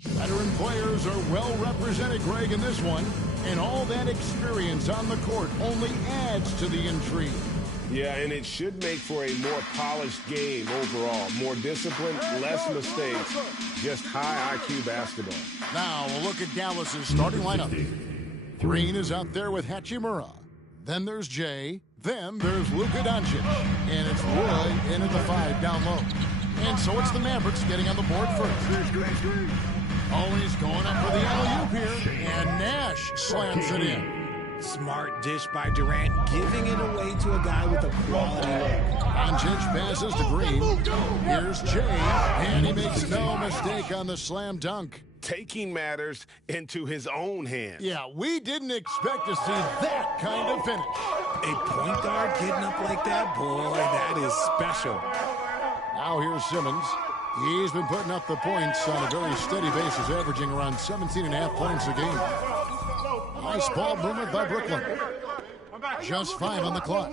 Veteran players are well represented, Greg, in this one. And all that experience on the court only adds to the intrigue. Yeah, and it should make for a more polished game overall. More discipline, less mistakes, just high IQ basketball. Now we'll look at Dallas's starting lineup. Green is out there with Hachimura. Then there's Jay. Then there's Luka Doncic. And it's Roy in at the 5 down low. And so it's the Mavericks getting on the board first. Always going up for the alley-oop here. And Nash slams it in. Smart dish by Durant, giving it away to a guy with a quality look. Doncic passes to Green. Here's Jay, and he makes no mistake on the slam dunk. Taking matters into his own hands. Yeah, we didn't expect to see that kind of finish. A point guard getting up like that, boy, that is special. Now here's Simmons. He's been putting up the points on a very steady basis, averaging around 17.5 points a game. Nice ball movement by Brooklyn. Just 5 on the clock.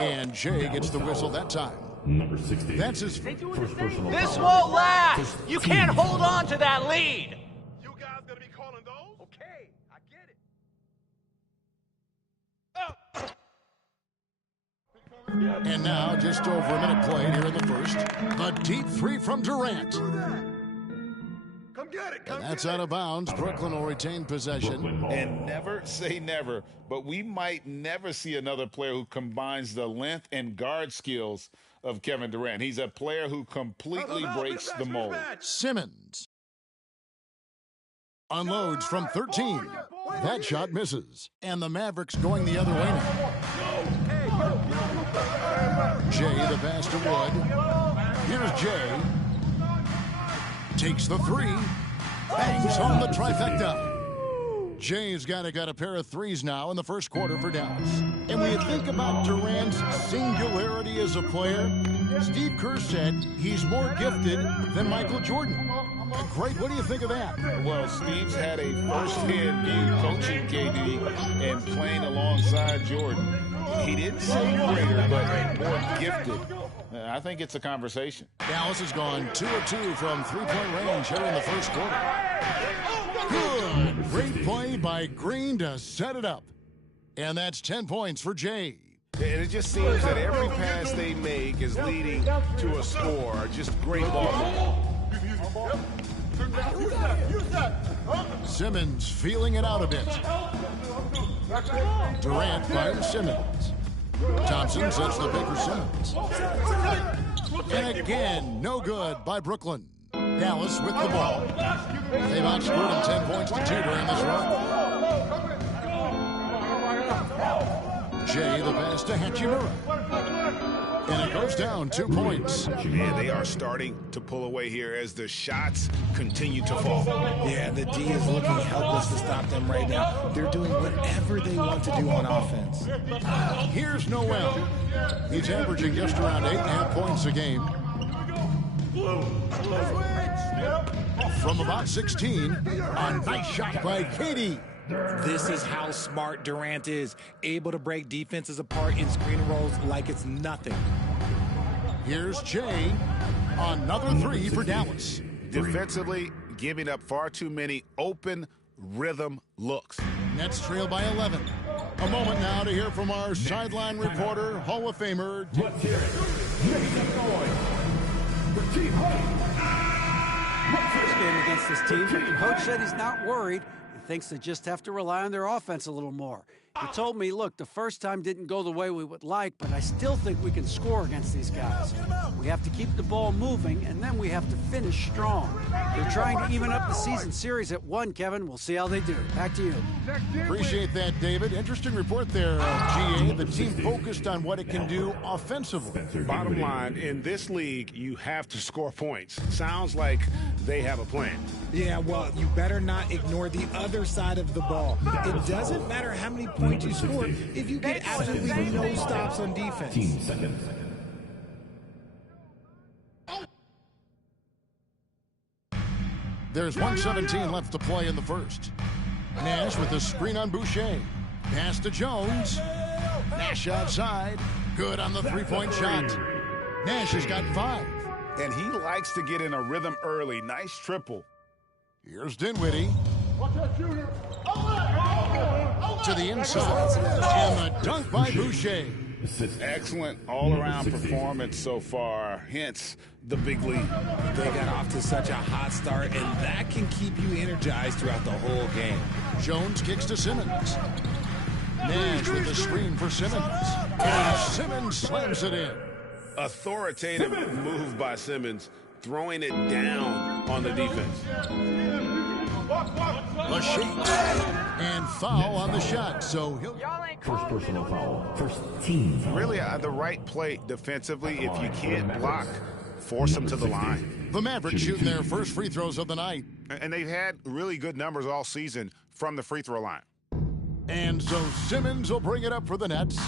And Jay gets the whistle that time. Number 60. That's his first personal This foul. won't last. You can't hold on to that lead. You guys gonna be calling those? Okay, I get it. And now, just over a minute played here in the first. The deep three from Durant. Come get it. And that's out of bounds. Brooklyn will retain possession. And never say never, but we might never see another player who combines the length and guard skills of Kevin Durant. He's a player who completely breaks the mold. Simmons unloads from 13. That shot misses. And the Mavericks going the other way now. Jay, the pass to Wood. Here's Jay. Takes the 3. Bangs home the trifecta. Jay's got a pair of threes now in the first quarter for Dallas. And when you think about Durant's singularity as a player, Steve Kerr said he's more gifted than Michael Jordan. Great, what do you think of that? Well, Steve's had a first-hand view coaching KD and playing alongside Jordan. He didn't say greater, but more gifted. I think it's a conversation. Dallas has gone 2 of 2 from three-point range here in the first quarter. Good. Great play by Green to set it up. And that's 10 points for Jay. And it just seems that every pass they make is leading to a score. Just great ball. Simmons feeling it out a bit. Durant finds Simmons. Thompson sets the pick for Simmons. And again, no good by Brooklyn. Dallas with the ball. They've outscored him 10 points to 2 during this run. Jay, the pass to Hachimura. And it goes down 2 points. Man, they are starting to pull away here as the shots continue to fall. Yeah, the D is looking helpless to stop them right now. They're doing whatever they want to do on offense. Here's Noel. He's averaging just around 8.5 points a game. From about 16, a nice shot by Katie. This is how smart Durant is, able to break defenses apart in screen rolls like it's nothing. Here's Jay. Another 3 for Dallas. Defensively, giving up far too many open rhythm looks. Nets trail by 11. A moment now to hear from our sideline reporter, Hall of Famer. Let's hear it. Make some noise for Team Hope. First game against this team, but the coach said he's not worried. He thinks they just have to rely on their offense a little more. He told me, look, the first time didn't go the way we would like, but I still think we can score against these guys. We have to keep the ball moving, and then we have to finish strong. They're trying to even up the season series at 1, Kevin. We'll see how they do. Back to you. Appreciate that, David. Interesting report there, GA. The team focused on what it can do offensively. Bottom line, in this league, you have to score points. Sounds like they have a plan. Yeah, well, you better not ignore the other side of the ball. It doesn't matter how many points you score if you get absolutely no stops on defense. 15 seconds. There's 1:17 left to play in the first. Nash with a screen on Boucher. Pass to Jones. Nash outside. Good on the three-point shot. Nash has got 5. And he likes to get in a rhythm early. Nice triple. Here's Dinwiddie. To the inside. And the dunk by Boucher. Excellent all-around performance so far, hence the big lead. They got off to such a hot start, and that can keep you energized throughout the whole game. Jones kicks to Simmons. Nash with the screen for Simmons. And Simmons slams it in. Authoritative move by Simmons, throwing it down on the defense. The shake. And foul on the shot, so he'll... First personal foul. First team foul. Really, the right play defensively. If you can't block, force them to the line. The Mavericks shooting their first free throws of the night. And they've had really good numbers all season from the free throw line. And so Simmons will bring it up for the Nets.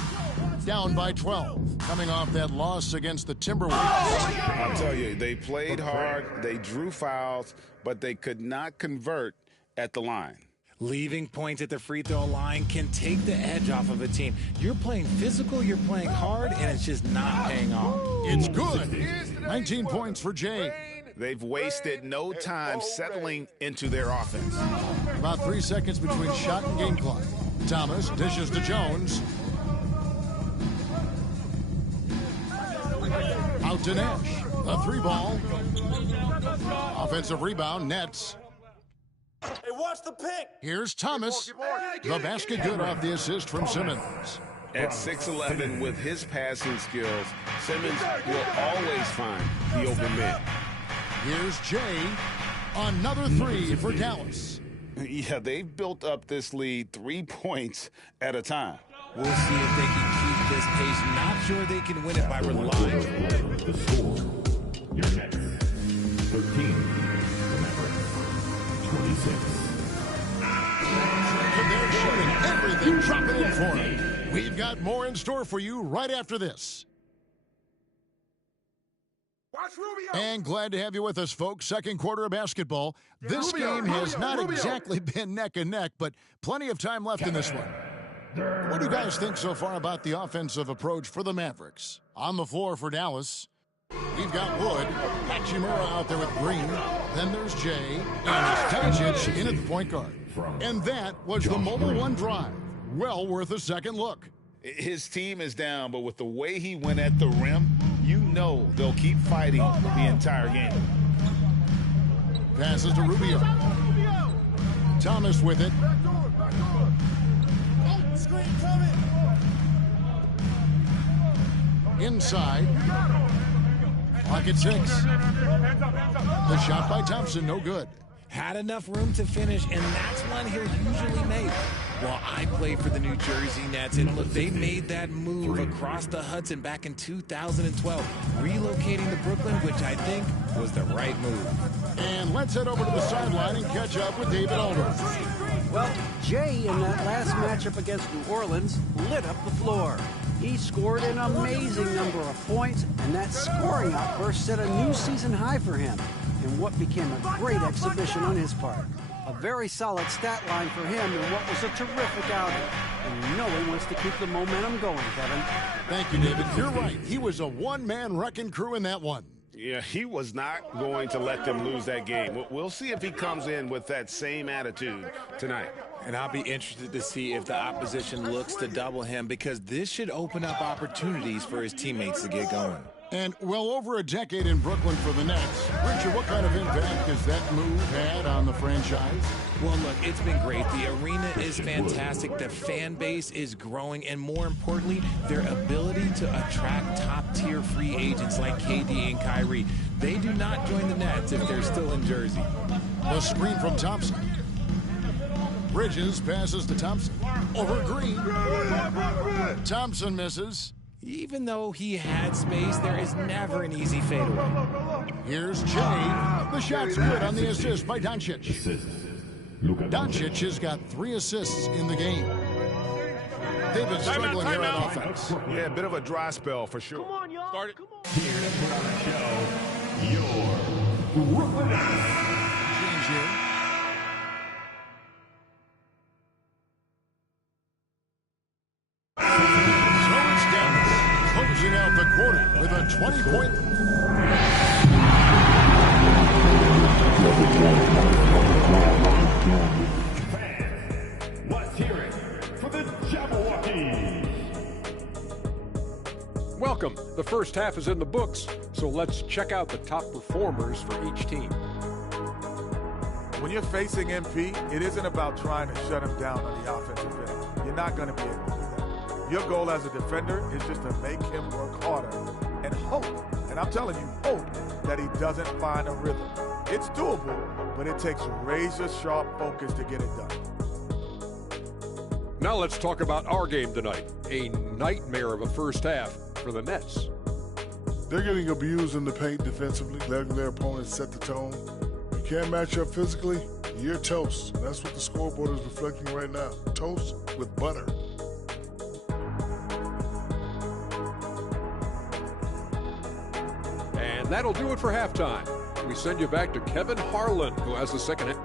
Down by 12, coming off that loss against the Timberwolves. I'll tell you, they played hard, they drew fouls, but they could not convert at the line. Leaving points at the free throw line can take the edge off of a team. You're playing physical, you're playing hard, and it's just not paying off. It's good. 19 points for Jay. They've wasted no time settling into their offense. About 3 seconds between shot and game clock. Thomas dishes to Jones. Out to Nash. A 3-ball. Offensive rebound, Nets. Hey, watch the pick. Here's Thomas. The basket good off the assist from Simmons. At 6'11", with his passing skills, Simmons will always find the open man. Here's Jay. Another 3 for Dallas. Yeah, they've built up this lead 3 points at a time. We'll see if they can keep this pace. Not sure they can win it by relying. The score. Your next. 13. The Mavericks. 26. They're shooting everything, dropping in for him. We've got more in store for you right after this. Watch Rubio. And glad to have you with us, folks. Second quarter of basketball. This game has not exactly been neck and neck, but plenty of time left in this one. What do you guys think so far about the offensive approach for the Mavericks? On the floor for Dallas, we've got Wood, Hachimura out there with Green. Then there's Jay, and it's Doncic in at the point guard. And that was the Mobile One drive. Well worth a second look. His team is down, but with the way he went at the rim, you know they'll keep fighting the entire game. Passes to Rubio. Thomas with it. Inside. Clock at 6. The shot by Thompson, no good. Had enough room to finish, and that's one he'll usually make. Well, I play for the New Jersey Nets, and look, they made that move across the Hudson back in 2012, relocating to Brooklyn, which I think was the right move. And let's head over to the sideline and catch up with David Aldridge. Well, Jay in that last matchup against New Orleans lit up the floor. He scored an amazing number of points, and that scoring outburst set a new season high for him in what became a great exhibition on his part. A very solid stat line for him in what was a terrific outing. And you know he wants to keep the momentum going, Kevin. Thank you, David. You're right. He was a one-man wrecking crew in that one. Yeah, he was not going to let them lose that game. We'll see if he comes in with that same attitude tonight. And I'll be interested to see if the opposition looks to double him, because this should open up opportunities for his teammates to get going. And well over a decade in Brooklyn for the Nets. Richard, what kind of impact has that move had on the franchise? Well, look, it's been great. The arena is fantastic. The fan base is growing. And more importantly, their ability to attract top-tier free agents like KD and Kyrie. They do not join the Nets if they're still in Jersey. The screen from Thompson. Bridges passes to Thompson. Over Green. Thompson misses. Even though he had space, there is never an easy fadeaway. Here's Jay. The shot's good on the assist by Doncic. Doncic has got 3 assists in the game. They've been struggling here on offense. Yeah, a bit of a dry spell for sure. Come on, y'all. Start it. Here to put on the show, your Brooklyn Nets. Change here. Closing out the quarter with a 20-point. first half is in the books, so let's check out the top performers for each team. When you're facing MP, it isn't about trying to shut him down on the offensive end. You're not going to be able to do that. Your goal as a defender is just to make him work harder and hope, and I'm telling you, hope that he doesn't find a rhythm. It's doable, but it takes razor-sharp focus to get it done. Now let's talk about our game tonight. A nightmare of a first half for the Nets. They're getting abused in the paint defensively, letting their opponents set the tone. You can't match up physically, you're toast. And that's what the scoreboard is reflecting right now. Toast with butter. And that'll do it for halftime. We send you back to Kevin Harlan, who has the second half.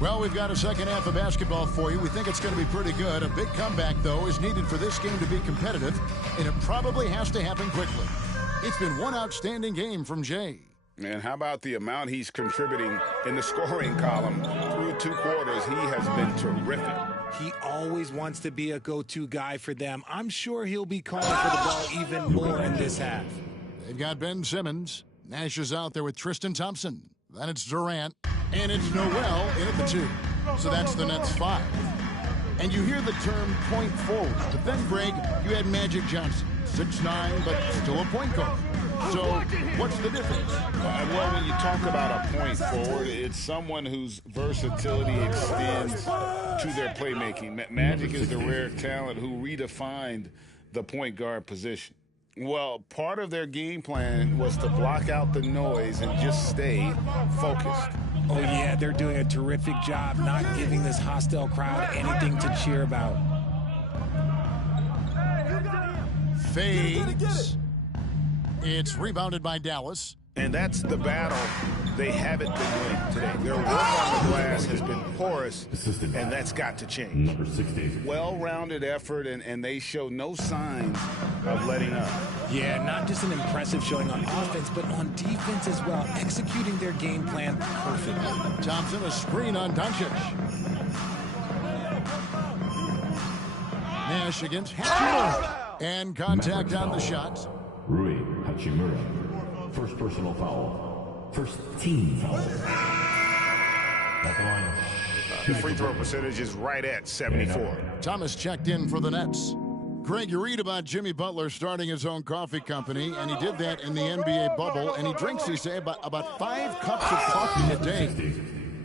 Well, we've got a second half of basketball for you. We think it's going to be pretty good. A big comeback, though, is needed for this game to be competitive, and it probably has to happen quickly. It's been one outstanding game from Jay. And how about the amount he's contributing in the scoring column? Through 2 quarters, he has been terrific. He always wants to be a go-to guy for them. I'm sure he'll be calling for the ball even more in this half. They've got Ben Simmons. Nash is out there with Tristan Thompson. Then it's Durant. And it's Noel in at the 2. So that's the Nets 5. And you hear the term point forward. But then, Greg, you had Magic Johnson. 6'9", but still a point guard. So what's the difference? Well, when you talk about a point forward, it's someone whose versatility extends to their playmaking. Magic is the rare talent who redefined the point guard position. Well, part of their game plan was to block out the noise and just stay focused. Oh, yeah, they're doing a terrific job not giving this hostile crowd anything to cheer about. Fades. It's rebounded by Dallas. And that's the battle they haven't been winning today. Their work on the glass has been porous, and that's got to change. Well-rounded effort, and they show no signs of letting up. Yeah, not just an impressive showing on offense, but on defense as well, executing their game plan perfectly. Thompson, a screen on Doncic. Nash against Hachimura. And contact on the shot. Rui Hachimura. First personal foul. First team foul. At the line. The free throw percentage is right at 74. Thomas checked in for the Nets. Greg, you read about Jimmy Butler starting his own coffee company, and he did that in the NBA bubble, and he drinks, he say, about 5 cups of coffee a day.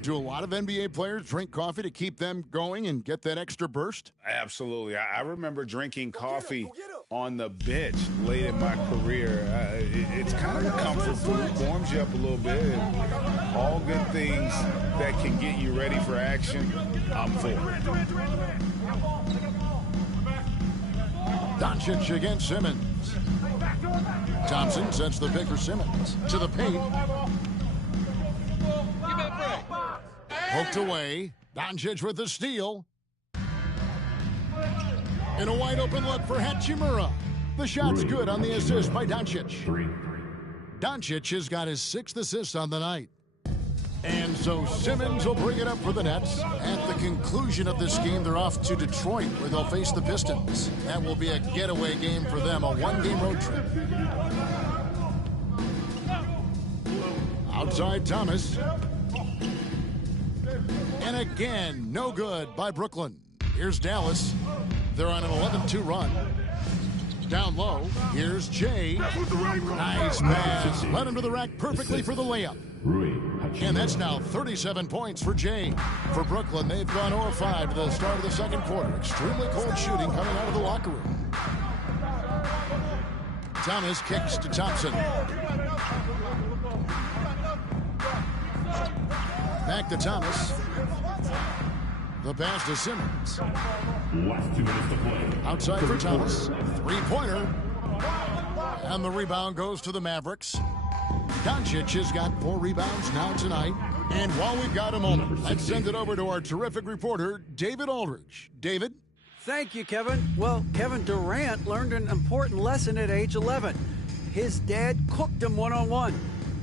Do a lot of NBA players drink coffee to keep them going and get that extra burst? Absolutely. I remember drinking coffee on the bench late in my career. It's kind of a comfort food, warms you up a little bit, and all good things that can get you ready for action, I'm for. Doncic against Simmons. Thompson sends the pick for Simmons to the paint. Poked away. Doncic with the steal. And a wide open look for Hachimura. The shot's good on the assist by Doncic. Doncic has got his 6th assist on the night. And so Simmons will bring it up for the Nets. At the conclusion of this game, they're off to Detroit, where they'll face the Pistons. That will be a getaway game for them, a 1-game road trip. Outside Thomas. And again, no good by Brooklyn. Here's Dallas. They're on an 11-2 run. Down low, here's Jay. Nice pass. Led him to the rack perfectly for the layup. And that's now 37 points for Jay. For Brooklyn, they've gone 0-5 to the start of the second quarter. Extremely cold shooting coming out of the locker room. Thomas kicks to Thompson. Back to Thomas. The pass to Simmons. Last 2 minutes to play. Outside for Thomas. 3-pointer. And the rebound goes to the Mavericks. Doncic has got 4 rebounds now tonight. And while we've got a moment, let's send it over to our terrific reporter, David Aldridge. David? Thank you, Kevin. Well, Kevin Durant learned an important lesson at age 11. His dad cooked him one-on-one,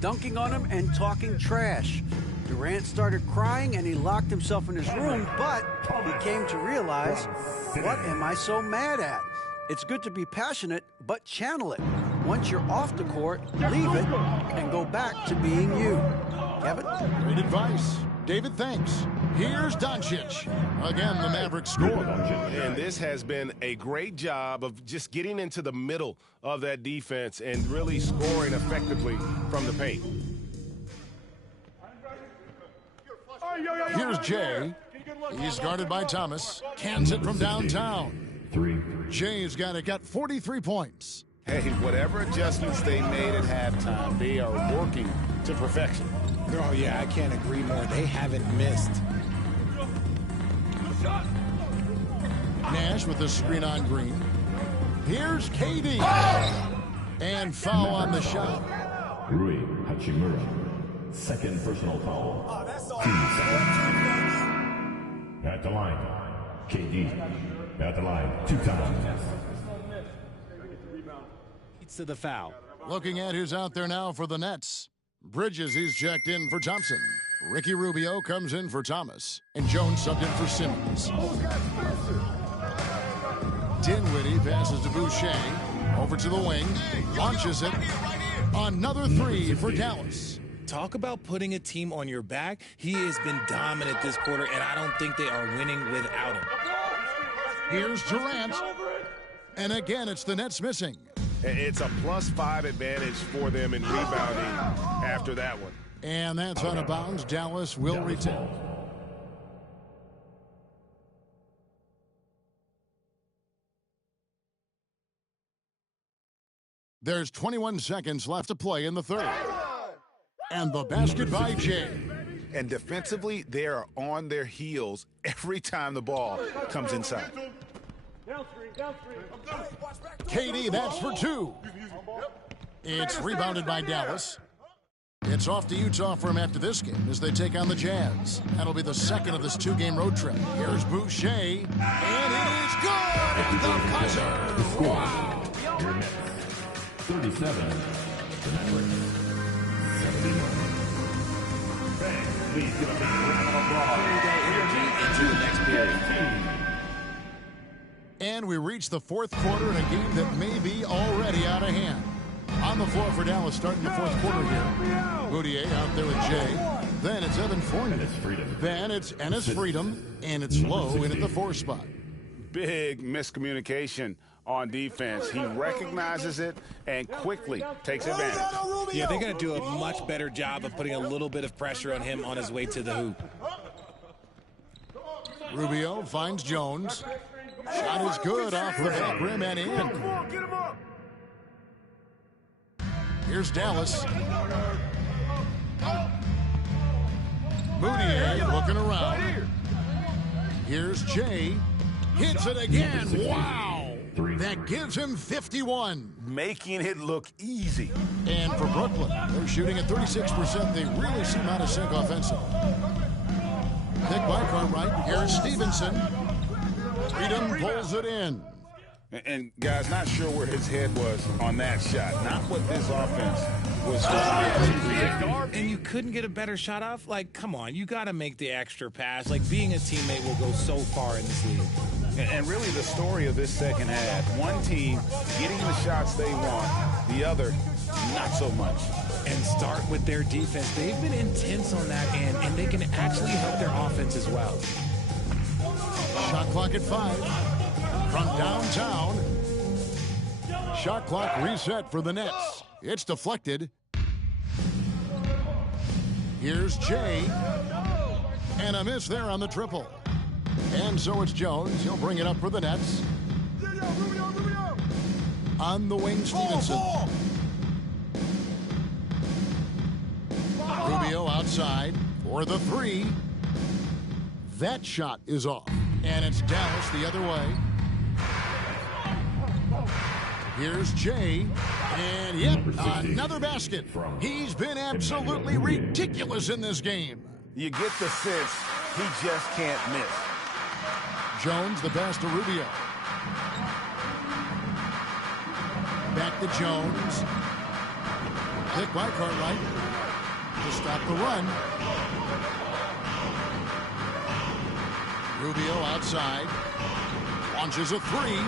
dunking on him and talking trash. Durant started crying and he locked himself in his room, but he came to realize, what am I so mad at? It's good to be passionate, but channel it. Once you're off the court, leave it and go back to being you. Kevin? Great advice. David, thanks. Here's Doncic. Again, the Mavericks score. And this has been a great job of just getting into the middle of that defense and really scoring effectively from the paint. Here's Jay. He's guarded by Thomas. Cans it from downtown. Jay's got 43 points. Hey, whatever adjustments they made at halftime, they are working to perfection. Oh, yeah, I can't agree more. They haven't missed. Nash with the screen on Green. Here's KD. And foul on the shot. Rui Hachimura. Second personal foul. 2 seconds. At the line. KD. At the line. 2 times. To the foul. Looking at who's out there now for the Nets. Bridges, he's checked in for Thompson. Ricky Rubio comes in for Thomas. And Jones subbed in for Simmons. Dinwiddie passes to Boucher. Over to the wing. Launches it. Another three for Dallas. Talk about putting a team on your back. He has been dominant this quarter, and I don't think they are winning without him. Here's Durant. And again, it's the Nets missing. It's a +5 advantage for them in rebounding after that one. And that's out of bounds. Dallas will retain. There's 21 seconds left to play in the third. And the basket by Jay. And defensively, they are on their heels every time the ball comes inside. KD, that's for 2. It's rebounded by Dallas. It's off to Utah for him after this game as they take on the Jazz. That'll be the second of this 2-game road trip. Here's Boucher, and it is good at the buzzer. Wow. 37. The Mavericks. 71. Please give a big round of applause. Into the next period. And we reach the fourth quarter in a game that may be already out of hand. On the floor for Dallas starting the fourth quarter here. Moutier out there with Jay. Then it's Evan Fournier. Then it's Enes Freedom. And it's Lowe in at the 4 spot. Big miscommunication on defense. He recognizes it and quickly takes advantage. Yeah, they're going to do a much better job of putting a little bit of pressure on him on his way to the hoop. Rubio finds Jones. Shot is good off the back rim and in. Here's Dallas. Moutier looking around. Here's Jay. Hits it again. Wow. That gives him 51. Making it look easy. And for Brooklyn, they're shooting at 36%. They really seem out of sync offensively. Pick by Cartwright. Here's Stevenson. Freedom pulls it in. And guys, not sure where his head was on that shot. Not what this offense was supposed to be. And you couldn't get a better shot off? Like, come on, you got to make the extra pass. Like, being a teammate will go so far in this league. And really the story of this second half, one team getting the shots they want, the other not so much. And start with their defense. They've been intense on that end, and they can actually help their offense as well. Shot clock at 5. From downtown. Shot clock reset for the Nets. It's deflected. Here's Jay. And a miss there on the triple. And so it's Jones. He'll bring it up for the Nets. On the wing, Stevenson. Rubio outside for the 3. That shot is off. And it's Dallas the other way. Here's Jay. And yep, another basket. He's been absolutely ridiculous in this game. You get the sense he just can't miss. Jones, the pass to Rubio. Back to Jones. Pick by Cartwright to stop the run. Rubio outside. Launches a three.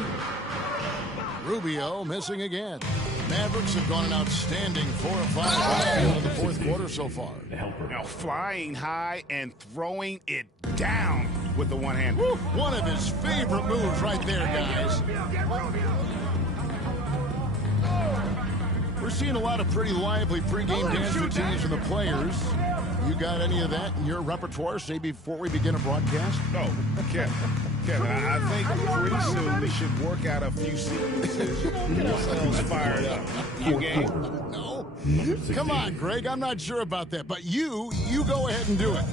Rubio missing again. Mavericks have gone an outstanding 4 of 5 in the fourth quarter so far. Now flying high and throwing it down with the one hand. Woo, one of his favorite moves right there, guys. We're seeing a lot of pretty lively pregame dance routines from the players. You got any of that in your repertoire, say, before we begin a broadcast? No, Kevin, I think pretty soon we should work out a few sequences. Get ourselves fired up. You game? No. Come on, Greg. I'm not sure about that. But you go ahead and do it.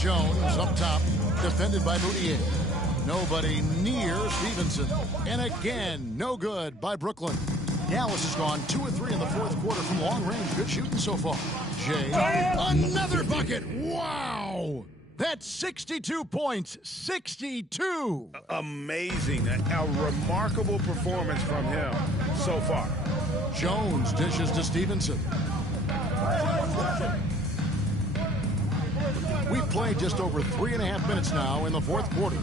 Jones up top, defended by Moutier. Nobody near Stevenson. And again, no good by Brooklyn. Dallas has gone 2 of 3 in the fourth quarter from long range. Good shooting so far. Jay, another bucket. Wow. That's 62 points. 62. Amazing. A remarkable performance from him so far. Jones dishes to Stevenson. We've played just over 3.5 minutes now in the fourth quarter.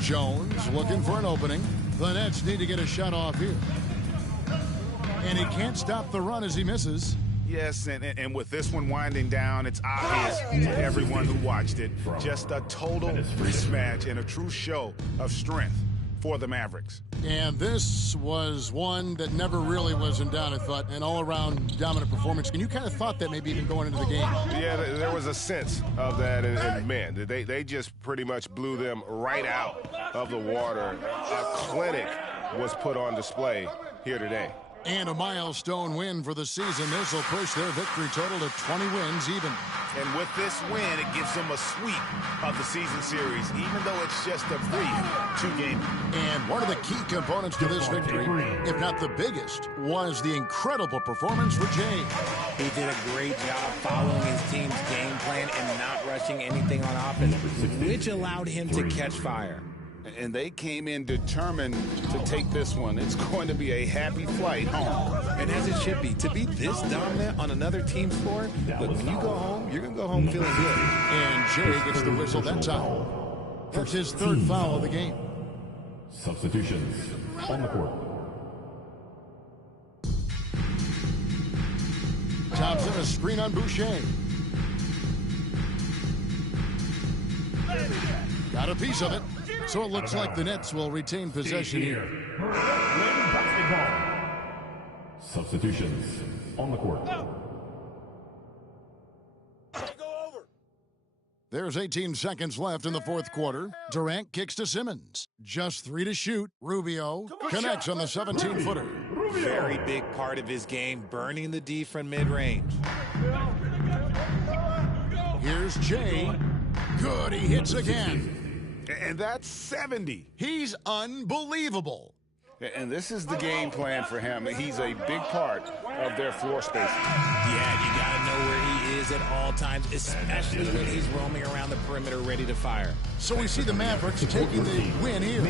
Jones looking for an opening. The Nets need to get a shot off here. And he can't stop the run as he misses. Yes, and with this one winding down, it's obvious to everyone who watched it. Just a total mismatch and a true show of strength for the Mavericks. And this was one that never really was in doubt, I thought. An all-around dominant performance. And you kind of thought that maybe even going into the game. Yeah, there was a sense of that. And man, they just pretty much blew them right out of the water. A clinic was put on display here today. And a milestone win for the season. This will push their victory total to 20 wins even. And with this win, it gives them a sweep of the season series, even though it's just a brief 2-game. And one of the key components to this victory, if not the biggest, was the incredible performance for Jay. He did a great job following his team's game plan and not rushing anything on offense, which allowed him to catch fire. And they came in determined to take this one. It's going to be a happy flight home. And as it should be. To be this dominant on another team's floor, look, when you go home, you're going to go home feeling good. And Jay gets the whistle that time. That's his third foul of the game. Substitutions on the court. Thompson, a screen on Boucher. Got a piece of it. So it looks like the Nets will retain possession here. Substitutions on the court. There's 18 seconds left in the fourth quarter. Durant kicks to Simmons. Just 3 to shoot. Rubio connects on the 17-footer. Very big part of his game, burning the D from mid-range. Here's Jay. Good, he hits again. And that's 70. He's unbelievable. And this is the game plan for him. He's a big part of their floor spacing. Yeah, you got to know where he is at all times, especially when he's roaming around the perimeter ready to fire. So we see the Mavericks taking the win here.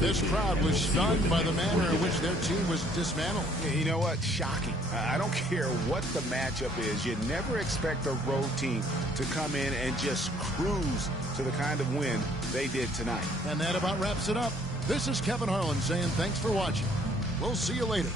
This crowd was stunned by the manner in which their team was dismantled. You know what? Shocking. I don't care what the matchup is. You never expect a road team to come in and just cruise to the kind of win they did tonight. And that about wraps it up. This is Kevin Harlan saying thanks for watching. We'll see you later.